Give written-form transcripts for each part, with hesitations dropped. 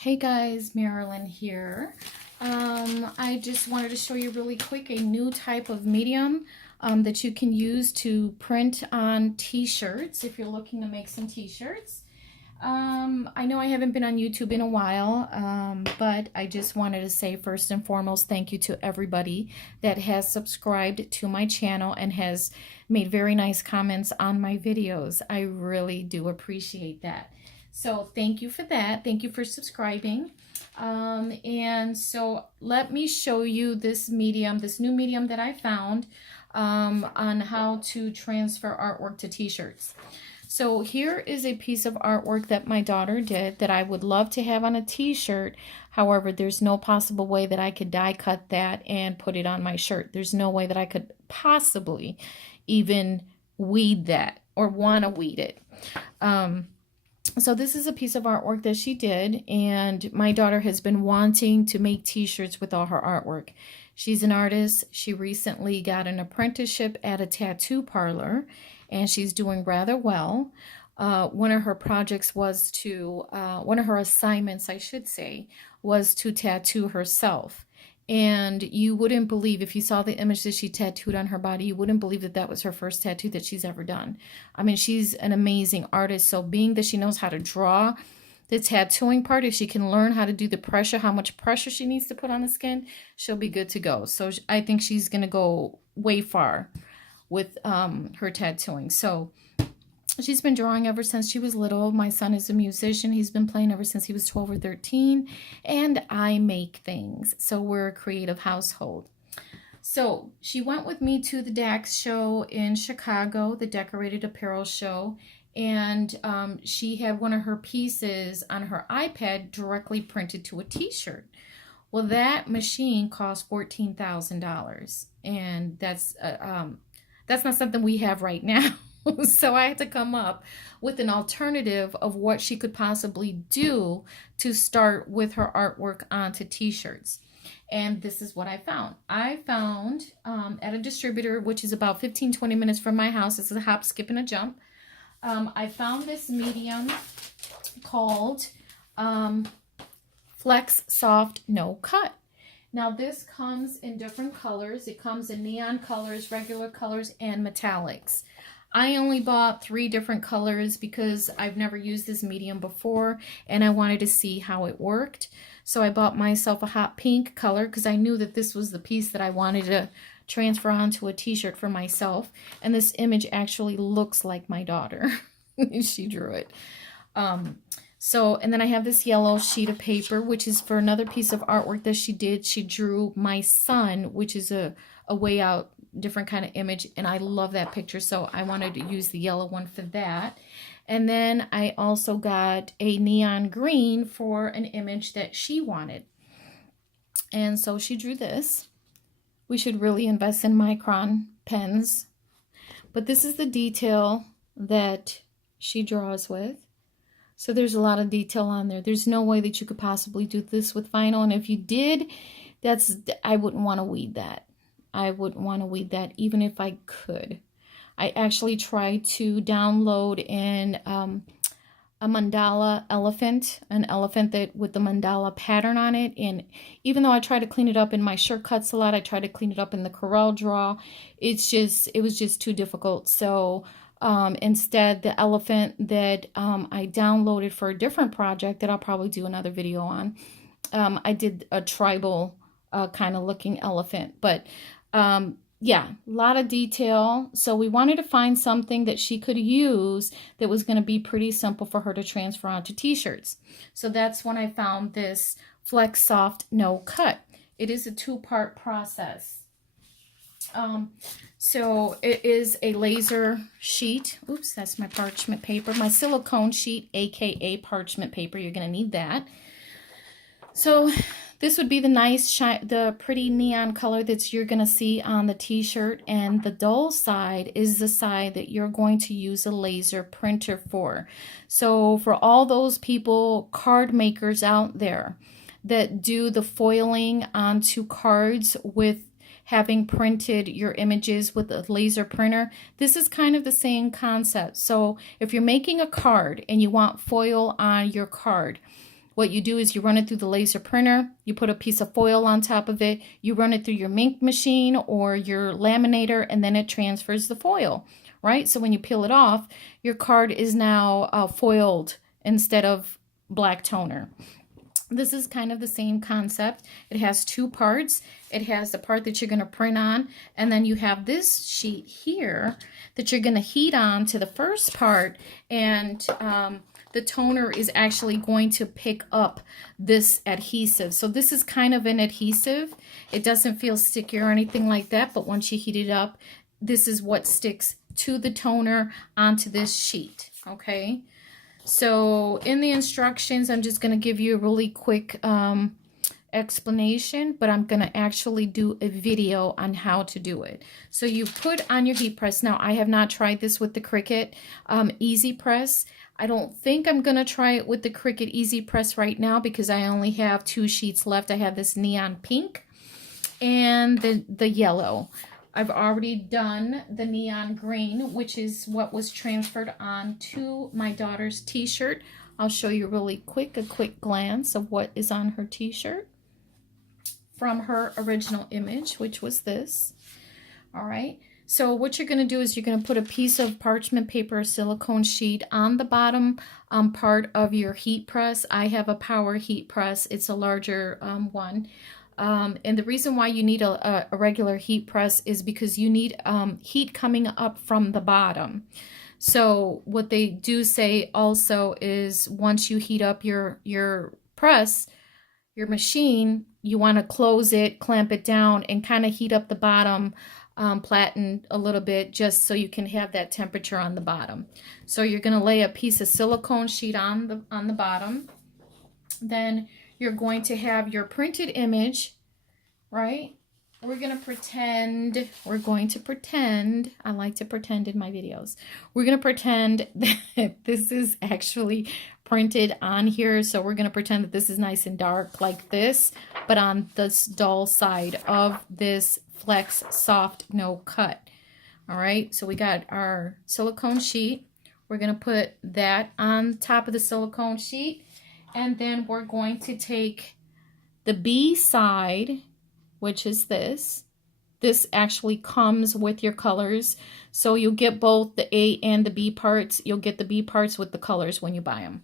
Hey guys, Marilyn here. I just wanted to show you really quick a new type of medium that you can use to print on t-shirts if you're looking to make some t-shirts. I know I haven't been on YouTube in a while, but I just wanted to say first and foremost thank you to everybody that has subscribed to my channel and has made very nice comments on my videos. I really do appreciate that. So thank you for that. Thank you for subscribing. And so let me show you this medium, this new medium that I found on how to transfer artwork to t-shirts. So here is a piece of artwork that my daughter did that I would love to have on a t-shirt. However, there's no possible way that I could die cut that and put it on my shirt. There's no way that I could possibly even weed that or want to weed it. So this is a piece of artwork that she did, and my daughter has been wanting to make t-shirts with all her artwork. She's an artist. She recently got an apprenticeship at a tattoo parlor, and she's doing rather well. One of her projects was to, one of her assignments, I should say, was to tattoo herself. And you wouldn't believe, if you saw the image that she tattooed on her body, you wouldn't believe that that was her first tattoo that she's ever done. I mean, she's an amazing artist. So being that she knows how to draw the tattooing part, if she can learn how to do the pressure, how much pressure she needs to put on the skin, she'll be good to go. So I think she's going to go way far with her tattooing. So she's been drawing ever since she was little. My son is a musician. He's been playing ever since he was 12 or 13. And I make things. So we're a creative household. So she went with me to the DAX show in Chicago, the Decorated Apparel Show. And she had one of her pieces on her iPad directly printed to a t-shirt. Well, that machine cost $14,000. And that's not something we have right now. So I had to come up with an alternative of what she could possibly do to start with her artwork onto t-shirts. And this is what I found. I found at a distributor, which is about 15-20 minutes from my house. It's a hop, skip, and a jump. I found this medium called Flexsoft No Cut. Now this comes in different colors. It comes in neon colors, regular colors, and metallics. I only bought 3 different colors because I've never used this medium before and I wanted to see how it worked. So I bought myself a hot pink color because I knew that this was the piece that I wanted to transfer onto a t-shirt for myself. And this image actually looks like my daughter. She drew it. And then I have this yellow sheet of paper, which is for another piece of artwork that she did. She drew my son, which is a way out, different kind of image, and I love that picture, so I wanted to use the yellow one for that. And then I also got a neon green for an image that she wanted. And so she drew this. We should really invest in micron pens. But this is the detail that she draws with. So there's a lot of detail on there. There's no way that you could possibly do this with vinyl. And if you did, I wouldn't want to weed that. I wouldn't want to weed that even if I could. I actually tried to download a mandala elephant, an elephant that with the mandala pattern on it. And even though I try to clean it up in my shirt cuts a lot, I try to clean it up in the Corel draw. It was just too difficult. So instead, the elephant that I downloaded for a different project that I'll probably do another video on, I did a tribal kind of looking elephant. But yeah, a lot of detail. So we wanted to find something that she could use that was going to be pretty simple for her to transfer onto t-shirts. So that's when I found this Flexsoft No Cut. It is a 2-part process. So it is a laser sheet. Oops, that's my parchment paper. My silicone sheet, aka parchment paper. You're going to need that. So this would be the nice, the pretty neon color that you're going to see on the t-shirt. And the dull side is the side that you're going to use a laser printer for. So for all those people, card makers out there that do the foiling onto cards with having printed your images with a laser printer, this is kind of the same concept. So if you're making a card and you want foil on your card, what you do is you run it through the laser printer, you put a piece of foil on top of it, you run it through your ink machine or your laminator, and then it transfers the foil, right? So when you peel it off, your card is now foiled instead of black toner. This is kind of the same concept. It has two parts. It has the part that you're going to print on, and then you have this sheet here that you're going to heat on to the first part, and the toner is actually going to pick up this adhesive. So this is kind of an adhesive. It doesn't feel sticky or anything like that, but once you heat it up, this is what sticks to the toner onto this sheet, okay? So in the instructions, I'm just going to give you a really quick explanation, but I'm going to actually do a video on how to do it. So you put on your heat press. Now, I have not tried this with the Cricut Easy Press. I don't think I'm going to try it with the Cricut Easy Press right now because I only have 2 sheets left. I have this neon pink and the yellow. I've already done the neon green, which is what was transferred on to my daughter's t-shirt. I'll show you really quick, a quick glance of what is on her t-shirt from her original image, which was this. All right. So what you're going to do is you're going to put a piece of parchment paper, a silicone sheet on the bottom part of your heat press. I have a power heat press. It's a larger one. And the reason why you need a regular heat press is because you need heat coming up from the bottom. So what they do say also is once you heat up your press, your machine, you want to close it, clamp it down, and kind of heat up the bottom, platen a little bit just so you can have that temperature on the bottom. So you're going to lay a piece of silicone sheet on the bottom. Then you're going to have your printed image, right? We're going to pretend, I like to pretend in my videos. We're going to pretend that this is actually printed on here. So we're going to pretend that this is nice and dark like this, but on this dull side of this Flexsoft No Cut. All right, so we got our silicone sheet. We're going to put that on top of the silicone sheet. And then we're going to take the B side, which is this. This actually comes with your colors. So you'll get both the A and the B parts. You'll get the B parts with the colors when you buy them.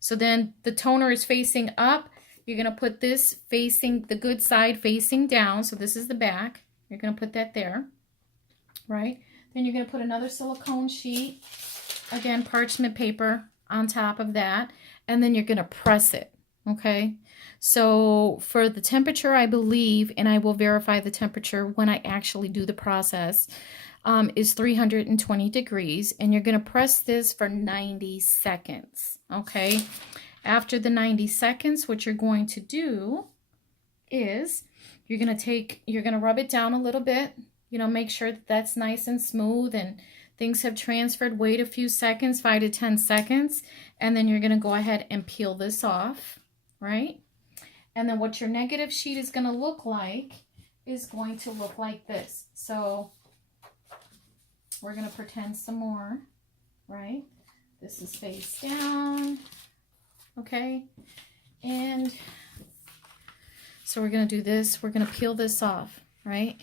So then the toner is facing up. You're going to put this facing, the good side facing down. So this is the back. You're going to put that there, right? Then you're going to put another silicone sheet, again, parchment paper on top of that. And then you're going to press it, okay? So for the temperature, I believe, and I will verify the temperature when I actually do the process, is 320 degrees. And you're going to press this for 90 seconds, okay? After the 90 seconds, what you're going to do is you're going to rub it down a little bit, you know, make sure that that's nice and smooth and things have transferred. Wait a few seconds, 5 to 10 seconds, and then you're going to go ahead and peel this off, right? And then what your negative sheet is going to look like is going to look like this. So we're going to pretend some more, right? This is face down, okay? And so we're going to do this. We're going to peel this off, right?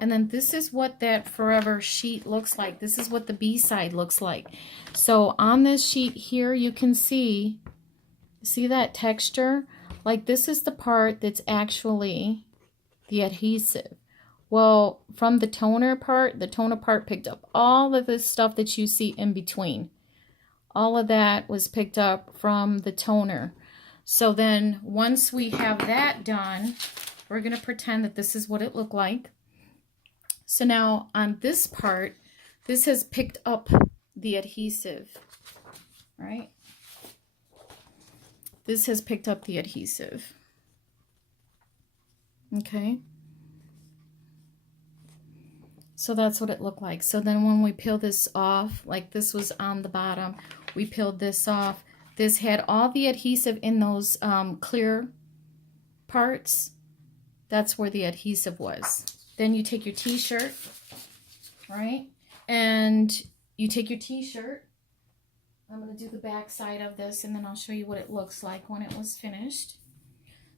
And then this is what that forever sheet looks like. This is what the B side looks like. So on this sheet here, you can see that texture? Like this is the part that's actually the adhesive. Well, from the toner part picked up all of this stuff that you see in between. All of that was picked up from the toner. So then once we have that done, we're going to pretend that this is what it looked like. So now on this part, this has picked up the adhesive, right? This has picked up the adhesive. Okay. So that's what it looked like. So then when we peel this off, like this was on the bottom, we peeled this off. This had all the adhesive in those clear parts. That's where the adhesive was. Then you take your t-shirt, right? And you take your t-shirt, I'm going to do the back side of this, and then I'll show you what it looks like when it was finished.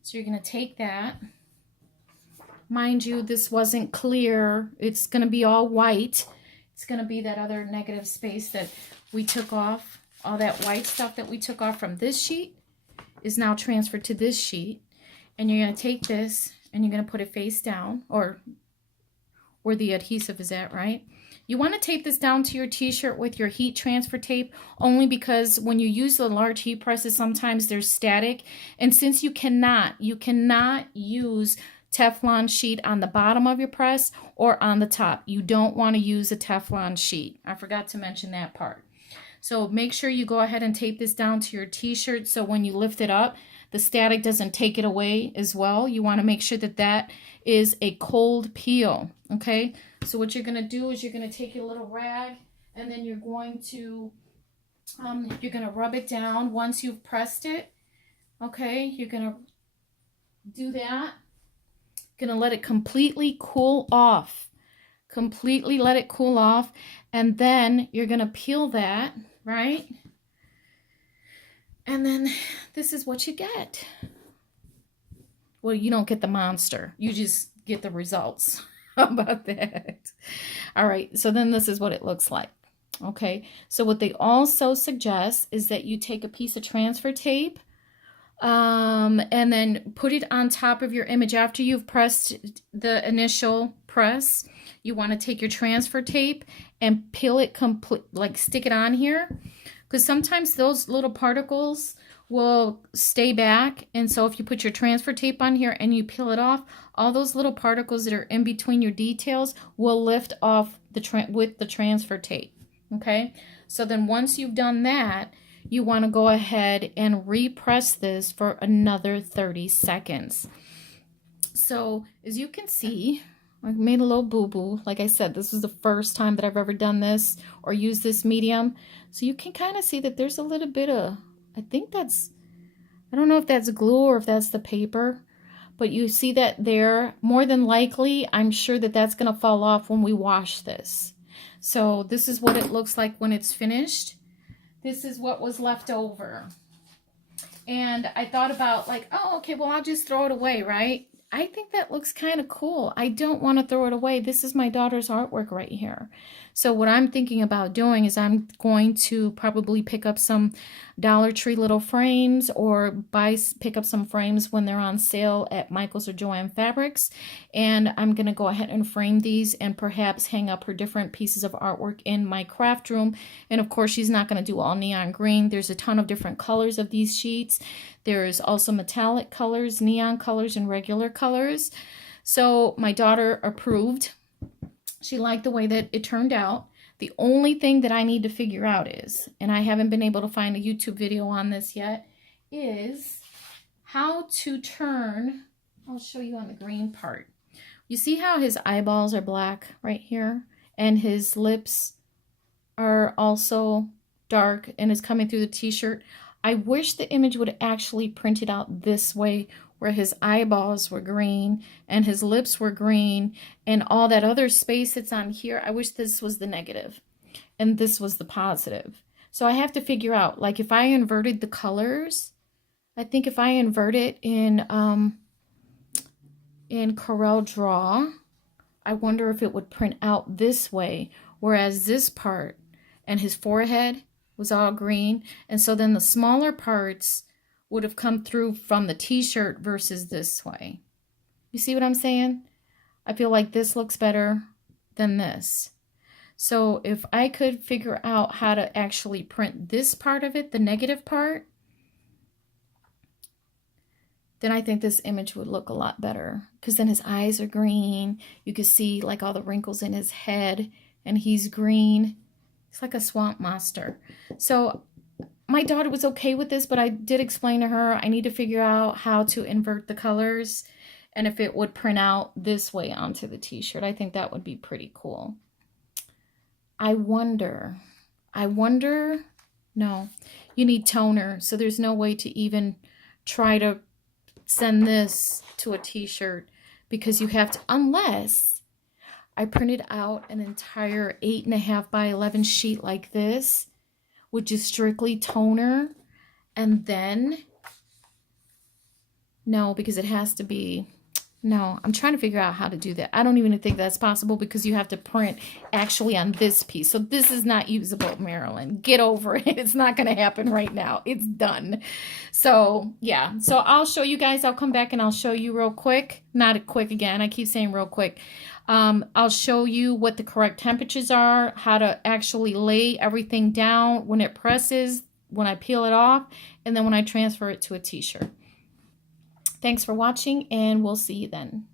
So you're going to take that. Mind you, this wasn't clear. It's going to be all white. It's going to be that other negative space that we took off. All that white stuff that we took off from this sheet is now transferred to this sheet. And you're going to take this and you're going to put it face down, or where the adhesive is at, right? You want to tape this down to your t-shirt with your heat transfer tape, only because when you use the large heat presses, sometimes there's static. And since you cannot use Teflon sheet on the bottom of your press or on the top, you don't want to use a Teflon sheet. I forgot to mention that part. So make sure you go ahead and tape this down to your t-shirt, so when you lift it up, the static doesn't take it away as well. You want to make sure that that is a cold peel, okay? So what you're going to do is you're going to take your little rag, and then you're going to rub it down once you've pressed it, okay? You're going to do that. Going to let it completely cool off. Completely let it cool off, and then you're going to peel that, right? And then this is what you get. Well, you don't get the monster. You just get the results. How about that? All right, so then this is what it looks like. Okay, so what they also suggest is that you take a piece of transfer tape and then put it on top of your image after you've pressed the initial press. You want to take your transfer tape and peel it complete, like stick it on here, because sometimes those little particles will stay back. And so if you put your transfer tape on here and you peel it off, all those little particles that are in between your details will lift off with the transfer tape. Okay, so then once you've done that, you want to go ahead and repress this for another 30 seconds. So as you can see, I made a little boo-boo. Like I said, this was the first time that I've ever done this or used this medium. So you can kind of see that there's a little bit of, I don't know if that's glue or if that's the paper, but you see that there. More than likely, I'm sure that that's going to fall off when we wash this. So this is what it looks like when it's finished. This is what was left over. And I thought about like, oh, okay, well, I'll just throw it away, right? I think that looks kind of cool. I don't want to throw it away. This is my daughter's artwork right here. So what I'm thinking about doing is I'm going to probably pick up some Dollar Tree little frames, or pick up some frames when they're on sale at Michael's or Joann Fabrics. And I'm going to go ahead and frame these and perhaps hang up her different pieces of artwork in my craft room. And of course, she's not going to do all neon green. There's a ton of different colors of these sheets. There's also metallic colors, neon colors, and regular colors. So my daughter approved. She liked the way that it turned out. The only thing that I need to figure out is, and I haven't been able to find a YouTube video on this yet, is how to turn, I'll show you on the green part. You see how his eyeballs are black right here? And his lips are also dark and is coming through the t-shirt. I wish the image would actually print it out this way, where his eyeballs were green and his lips were green and all that other space that's on here. I wish this was the negative and this was the positive. So I have to figure out, like, if I inverted the colors, I think if I invert it in Corel Draw, I wonder if it would print out this way, whereas this part and his forehead was all green. And so then the smaller parts would have come through from the t-shirt versus this way. You see what I'm saying? I feel like this looks better than this. So if I could figure out how to actually print this part of it, the negative part, then I think this image would look a lot better, because then his eyes are green. You can see like all the wrinkles in his head, and he's green. It's like a swamp monster. So my daughter was okay with this, but I did explain to her I need to figure out how to invert the colors and if it would print out this way onto the t-shirt. I think that would be pretty cool. I wonder, no, you need toner, so there's no way to even try to send this to a t-shirt, because you have to, unless I printed out an entire 8.5 by 11 sheet like this, with just strictly toner, and then, no, because it has to be, no, I'm trying to figure out how to do that. I don't even think that's possible because you have to print actually on this piece. So this is not usable, Marilyn. Get over it. It's not going to happen right now. It's done. So yeah, so I'll show you guys. I'll come back and I'll show you real quick. Not quick again. I keep saying real quick. I'll show you what the correct temperatures are, how to actually lay everything down when it presses, when I peel it off, and then when I transfer it to a t-shirt. Thanks for watching, and we'll see you then.